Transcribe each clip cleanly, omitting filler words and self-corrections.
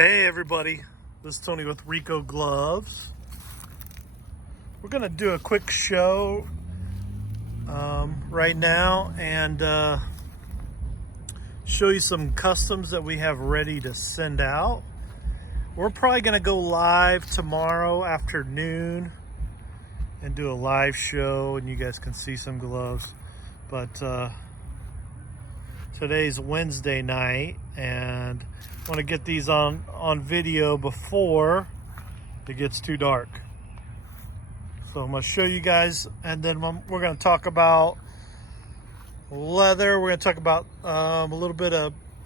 Hey everybody, this is Tony with Rico Gloves. We're going to do a quick show right now and show you some customs that we have ready to send out. We're probably going to go live tomorrow afternoon and do a live show, and you guys can see some gloves. But today's Wednesday night, and I want to get these on video before it gets too dark. So I'm going to show you guys, and then we're going to talk about leather. We're going to talk about a little bit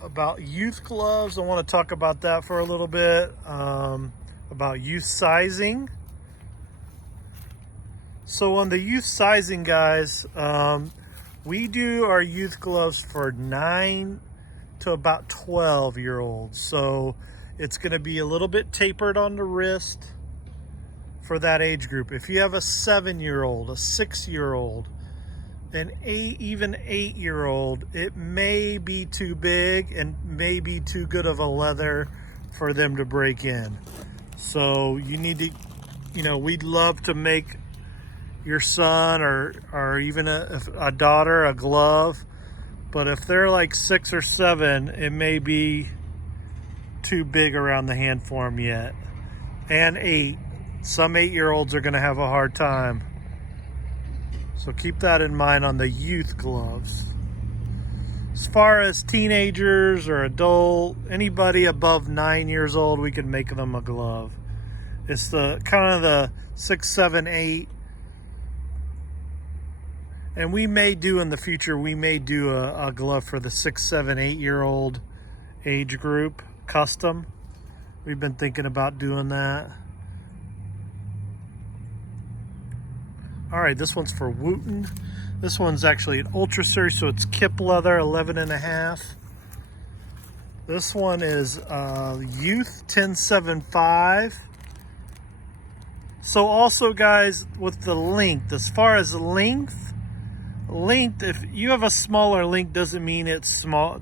about youth gloves. I want to talk about that for a little bit, about youth sizing. So on the youth sizing, guys, we do our youth gloves for 9 to about 12-year-olds. So it's going to be a little bit tapered on the wrist for that age group. If you have a 7-year-old, a 6-year-old, an 8-year-old, it may be too big and may be too good of a leather for them to break in. So you need to, we'd love to make your son or even a daughter a glove, but if they're like 6 or 7, it may be too big around the hand for them yet. And 8, some 8-year-olds are going to have a hard time. So keep that in mind on the youth gloves. As far as teenagers or adult, anybody above 9 years old, we can make them a glove. It's the kind of the 6, 7, 8. And we may do in the future, we may do a glove for the 6, 7, 8-year-old age group, custom. We've been thinking about doing that. All right, this one's for Wooten. This one's actually an Ultra Series, so it's kip leather, 11.5. This one is Youth 1075. So also, guys, with the length, as far as length, if you have a smaller length doesn't mean it's smaller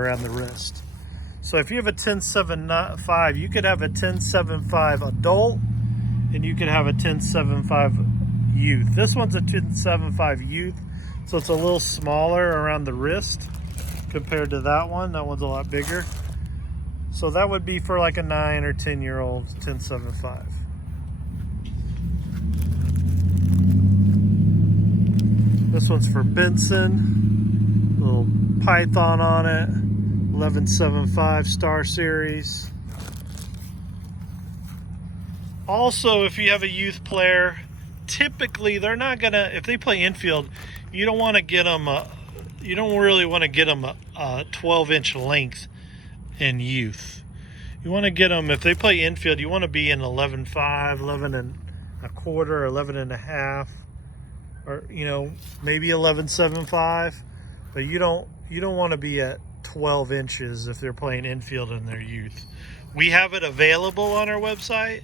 around the wrist. So if you have a 1075, you could have a 1075 adult and you could have a 1075 youth. This one's a 1075 youth, so it's a little smaller around the wrist compared to that one. That one's a lot bigger. So that would be for like a 9 or 10-year-old 1075. This one's for Benson, little python on it, 1175 Star Series. Also, if you have a youth player, typically they're not gonna, if they play infield, you don't want to get them you don't really want to get them a 12-inch length in youth. You want to get them, if they play infield, you want to be in 11.5, 11.25, 11.5. Or maybe 11.75, but you don't want to be at 12 inches if they're playing infield in their youth. We have it available on our website,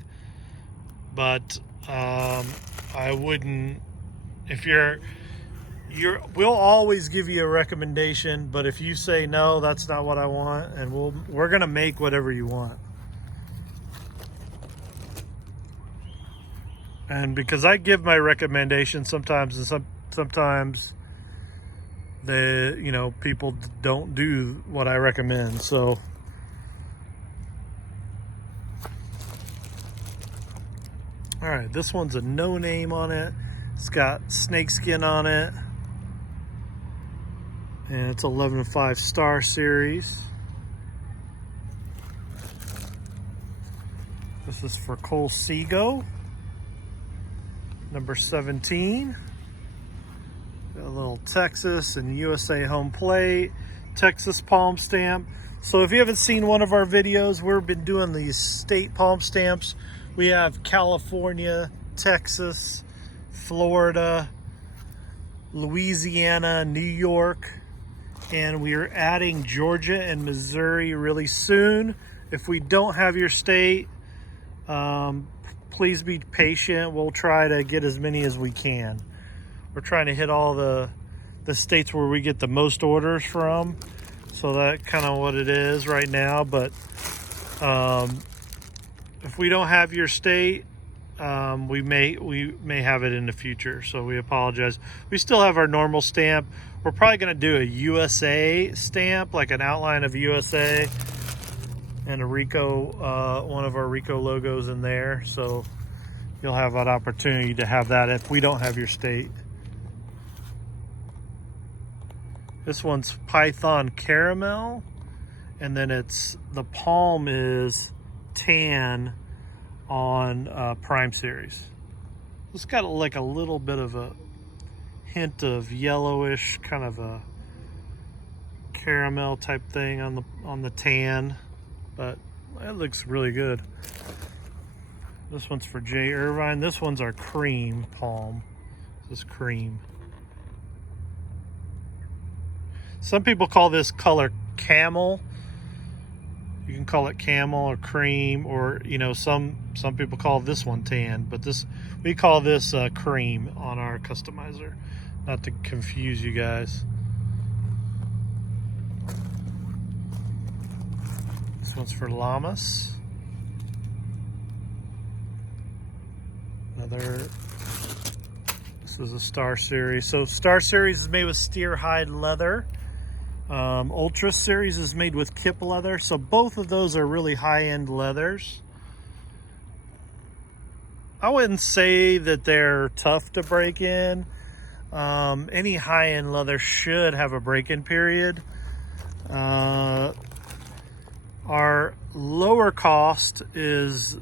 but I wouldn't. If we'll always give you a recommendation, but if you say no, that's not what I want, and we're gonna make whatever you want. And because I give my recommendations sometimes, and sometimes people don't do what I recommend. So all right, this one's a no name on it. It's got snakeskin on it, and it's 11.5 Star Series. This is for Cole Seago. Number 17. Got a little Texas and USA home plate, Texas palm stamp. So if you haven't seen one of our videos, we've been doing these state palm stamps. We have California, Texas, Florida, Louisiana, New York, and we're adding Georgia and Missouri really soon. If we don't have your state, please be patient. We'll try to get as many as we can. We're trying to hit all the states where we get the most orders from. So that kind of what it is right now. But if we don't have your state, we may have it in the future. So we apologize. We still have our normal stamp. We're probably going to do a USA stamp, like an outline of USA and a Rico, one of our Rico logos in there. So you'll have an opportunity to have that if we don't have your state. This one's Python Caramel, and then the palm is tan on Prime Series. It's got like a little bit of a hint of yellowish, kind of a caramel type thing on the tan, but it looks really good. This one's for J. Irvine. This one's our cream palm. This is cream. Some people call this color camel. You can call it camel or cream, or some people call this one tan, but we call this cream on our customizer, not to confuse you guys. This one's for llamas. This is a Star Series. So Star Series is made with steer hide leather. Ultra Series is made with kip leather. So both of those are really high-end leathers. I wouldn't say that they're tough to break in. Any high-end leather should have a break-in period. Our lower cost is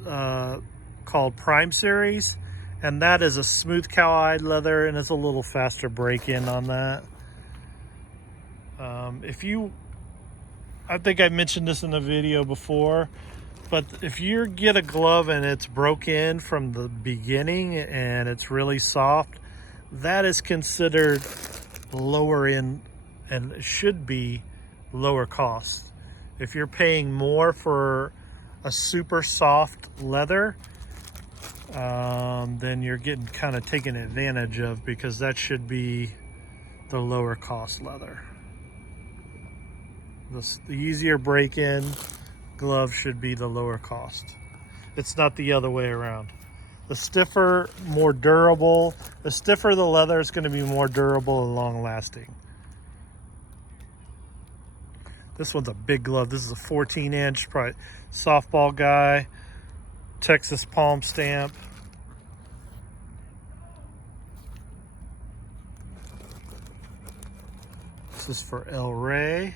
called Prime Series, and that is a smooth cowhide leather, and it's a little faster break-in on that. I think I mentioned this in the video before, but if you get a glove and it's broken from the beginning and it's really soft, that is considered lower in, and it should be lower cost. If you're paying more for a super soft leather, then you're getting kind of taken advantage of, because that should be the lower cost leather. The easier break-in glove should be the lower cost. It's not the other way around. The stiffer, more durable, the stiffer the leather is going to be more durable and long-lasting. This one's a big glove. This is a 14-inch, probably softball guy, Texas palm stamp. This is for El Rey.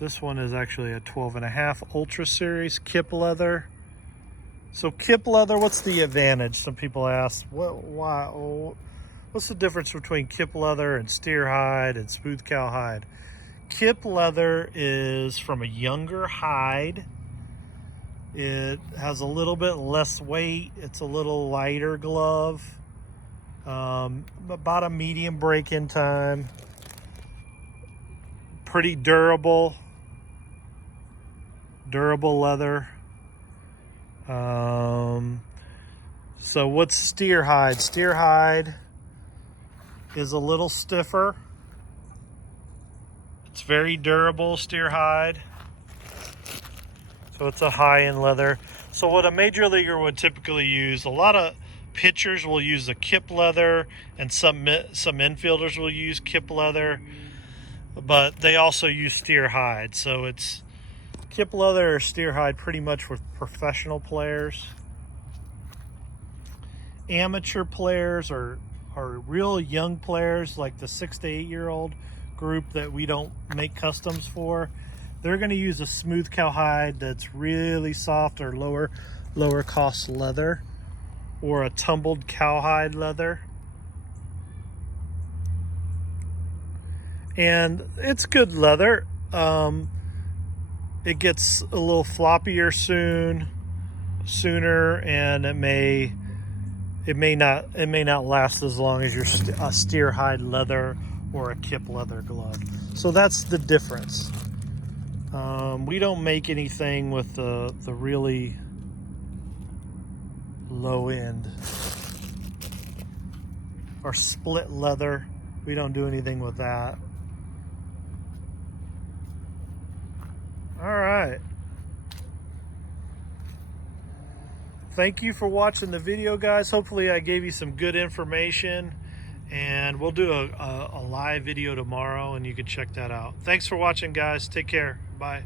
This one is actually a 12.5 Ultra Series kip leather. So kip leather, what's the advantage? Some people ask, what's the difference between kip leather and steer hide and smooth cow hide? Kip leather is from a younger hide. It has a little bit less weight. It's a little lighter glove. About a medium break-in time. Pretty durable. Durable leather. So what's steer hide? Steer hide is a little stiffer. It's very durable, steer hide. So it's a high-end leather. So what a major leaguer would typically use, a lot of pitchers will use a kip leather, and some infielders will use kip leather, but they also use steer hide. So it's kip leather or steer hide pretty much with professional players. Amateur players or real young players, like the 6 to 8 year old group that we don't make customs for, they're going to use a smooth cowhide that's really soft, or lower cost leather, or a tumbled cowhide leather. And it's good leather. It gets a little floppier sooner, and it may not last as long as your steer hide leather or a kip leather glove. So that's the difference. We don't make anything with the really low end or split leather. We don't do anything with that. right. Thank you for watching the video, guys. Hopefully I gave you some good information, and we'll do a live video tomorrow and you can check that out. Thanks for watching, guys. Take care. Bye.